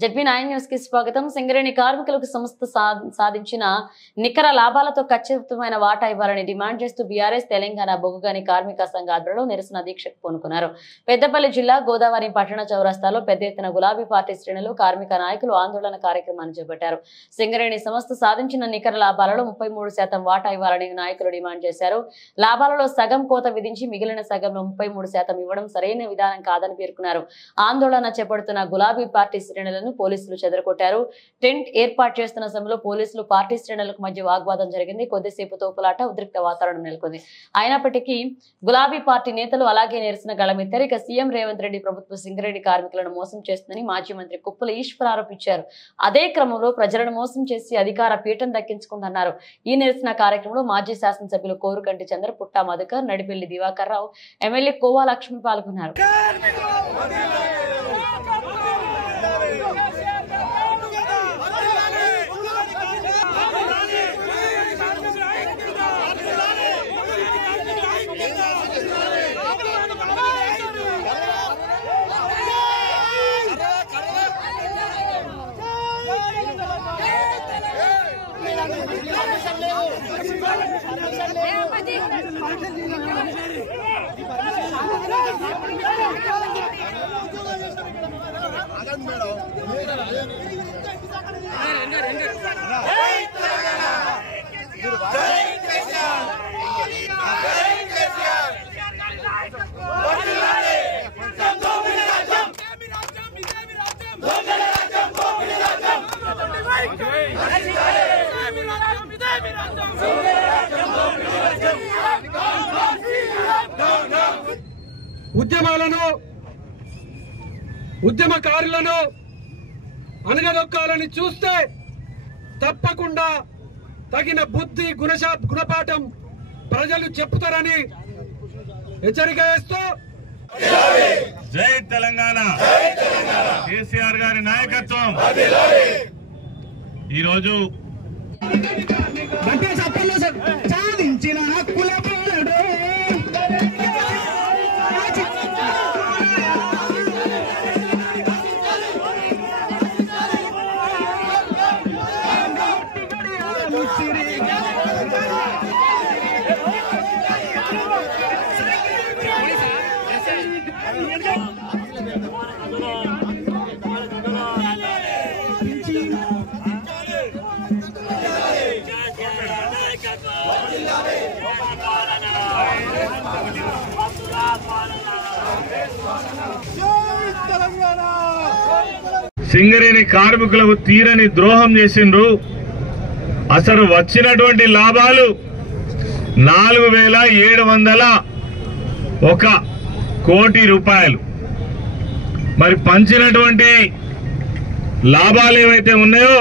జెడ్బీ9 news కి స్వాగతం. సింగరేణి కార్మికులకు సంస్థ సాధించిన నికర లాభాలతో ఖచ్చితమైన వాటా ఇవ్వాలని డిమాండ్ చేస్తూ బీఆర్ఎస్ తెలంగాణ బొగ్గుగని కార్మిక సంఘ ఆధ్వర్యంలో నిరసన దీక్షకు పూనుకున్నారు. పెద్దపల్లి జిల్లా గోదావరి పట్టణ చౌరస్తాలో పెద్ద ఎత్తున గులాబీ పార్టీ శ్రేణులు కార్మిక నాయకులు ఆందోళన కార్యక్రమాన్ని చేపట్టారు. సింగరేణి సంస్థ సాధించిన నికర లాభాలలో 33% వాటా ఇవ్వాలని నాయకులు డిమాండ్ చేశారు. లాభాలలో సగం కోత విధించి మిగిలిన సగంలో 33% ఇవ్వడం సరైన విధానం కాదని పేర్కొన్నారు. ఆందోళన చేపడుతున్న గులాబీ పార్టీ శ్రేణులను పోలీసులు చెదరగొట్టారు. టెంట్ ఏర్పాటు చేస్తున్న సమయంలో పోలీసులు పార్టీ శ్రేణులకు మధ్య వాగ్వాదం జరిగింది. కొద్దిసేపు తోపులాట, ఉద్రిక్త వాతావరణం నెలకొంది. అయినప్పటికీ గులాబీ పార్టీ నేతలు అలాగే నిరసన గళమెత్తారు. ఇక సీఎం రేవంత్ రెడ్డి ప్రభుత్వం సింగరేణి కార్మికులను మోసం చేస్తుందని మాజీ మంత్రి కుప్పల ఈశ్వర్ ఆరోపించారు. అదే క్రమంలో ప్రజలను మోసం చేసి అధికార పీఠం దక్కించుకుందన్నారు. ఈ నిరసన కార్యక్రమంలో మాజీ శాసనసభ్యులు కోరుకంటి చంద్ర, పుట్టా మధుకర్, నడిపెల్లి దివాకర్ రావు, ఎమ్మెల్యే కోవా లక్ష్మి పాల్గొన్నారు. ఉద్యమాలను, ఉద్యమకారులను అనగదొక్కాలని చూస్తే తప్పకుండా తగిన బుద్ధి గుణపాఠం ప్రజలు చెప్తారని హెచ్చరిక చేస్తూ జై తెలంగాణ, కేసీఆర్ గారి నాయకత్వం. ఈరోజు సాధించిన హక్కుల పోరాడు సింగరేణి కార్మికులకు తీరని ద్రోహం చేసిండ్రు. అసలు వచ్చినటువంటి లాభాలు 4,701 కోటి రూపాయలు. మరి పంచినటువంటి లాభాలు ఏవైతే ఉన్నాయో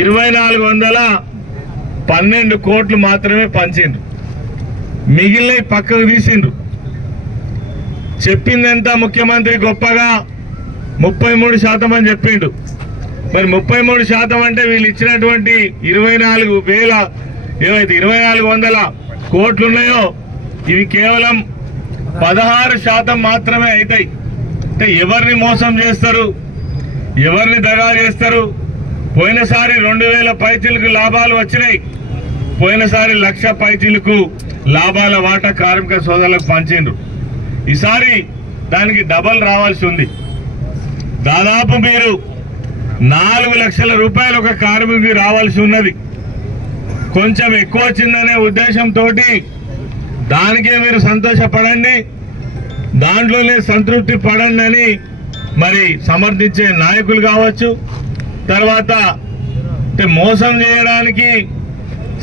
2,412 కోట్లు మాత్రమే పంచిండ్రు. మిగిలిన పక్కకు తీసిండ్రు. చెప్పిందంతా ముఖ్యమంత్రి గొప్పగా 33% అని చెప్పిండు. మరి 33% అంటే వీళ్ళు ఇచ్చినటువంటి 2,400 కోట్లు ఉన్నాయో ఇవి కేవలం 16% మాత్రమే అవుతాయి. అంటే ఎవరిని మోసం చేస్తారు, ఎవరిని దగా చేస్తారు? పోయినసారి 2,000 పైచీలకు లాభాలు వచ్చినాయి. పోయినసారి 1,00,000 పైచీలకు లాభాల వాటా కార్మిక సోదరులకు పంచిండ్రు. ఈసారి దానికి డబల్ రావాల్సి ఉంది. దాదాపు మీరు 4 లక్షల రూపాయలు ఒక కార్మికుడికి రావాల్సి ఉన్నది. కొంచెం ఎక్కువ వచ్చిందనే ఉద్దేశంతో దానికే మీరు సంతోషపడండి, దాంట్లోనే సంతృప్తి పడండి అని మరి సమర్థించే నాయకులు కావచ్చు. తర్వాత మోసం చేయడానికి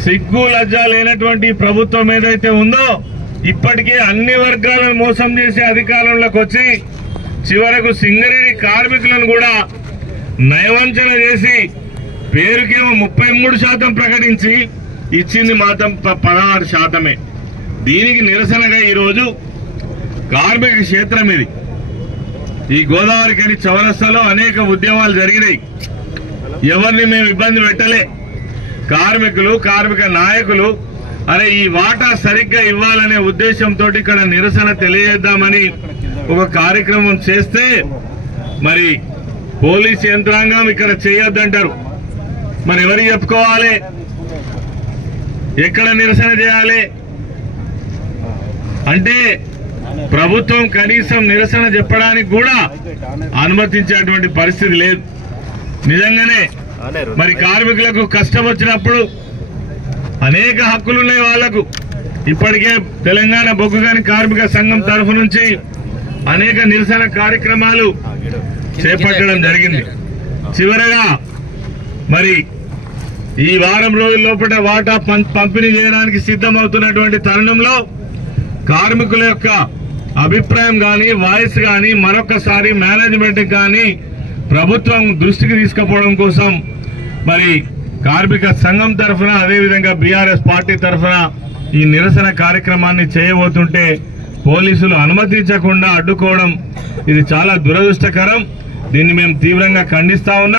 సిగ్గు లజ్జ లేనటువంటి ప్రభుత్వం ఏదైతే ఉందో ఇప్పటికే అన్ని వర్గాలను మోసం చేసే అధికారంలోకి వచ్చి చివరకు సింగరేణి కార్మికులను కూడా నయవంచన చేసి పేరుకేమో 33% ప్రకటించి ఇచ్చింది మాత్రం 16%. దీనికి నిరసనగా ఈరోజు కార్మిక క్షేత్రం ఇది. ఈ గోదావరి కని చౌరస్తాలో అనేక ఉద్యమాలు జరిగినాయి. ఎవరిని మేము ఇబ్బంది పెట్టలే. కార్మికులు, కార్మిక నాయకులు అరే ఈ వాటా సరిగ్గా ఇవ్వాలనే ఉద్దేశంతో ఇక్కడ నిరసన తెలియజేద్దామని ఒక కార్యక్రమం చేస్తే మరి పోలీస్ యంత్రాంగం ఇక్కడ చేయొద్దంటారు. మరి ఎవరికి చెప్పుకోవాలి? ఎక్కడ నిరసన చేయాలి? అంటే ప్రభుత్వం కనీసం నిరసన చెప్పడానికి కూడా అనుమతించేటువంటి పరిస్థితి లేదు. నిజంగానే మరి కార్మికులకు కష్టం వచ్చినప్పుడు అనేక హక్కులున్నాయి వాళ్లకు. ఇప్పటికే తెలంగాణ బొగ్గుగని కార్మిక సంఘం తరఫు నుంచి అనేక నిరసన కార్యక్రమాలు చేపట్టడం జరిగింది. చివరగా మరి ఈ వారం రోజుల లోపల వాటా పంపిణీ చేయడానికి సిద్ధమవుతున్నటువంటి తరుణంలో కార్మికుల యొక్క అభిప్రాయం కానీ వాయిస్ కానీ మరొకసారి మేనేజ్మెంట్ కానీ ప్రభుత్వం దృష్టికి తీసుకుపోవడం కోసం మరి కార్మిక సంఘం తరఫున అదేవిధంగా బీఆర్ఎస్ పార్టీ తరఫున ఈ నిరసన కార్యక్రమాన్ని చేయబోతుంటే పోలీసులు అనుమతించకుండా అడ్డుకోవడం ఇది చాలా దురదృష్టకరం. దీన్ని మేము తీవ్రంగా ఖండిస్తా ఉన్నాం.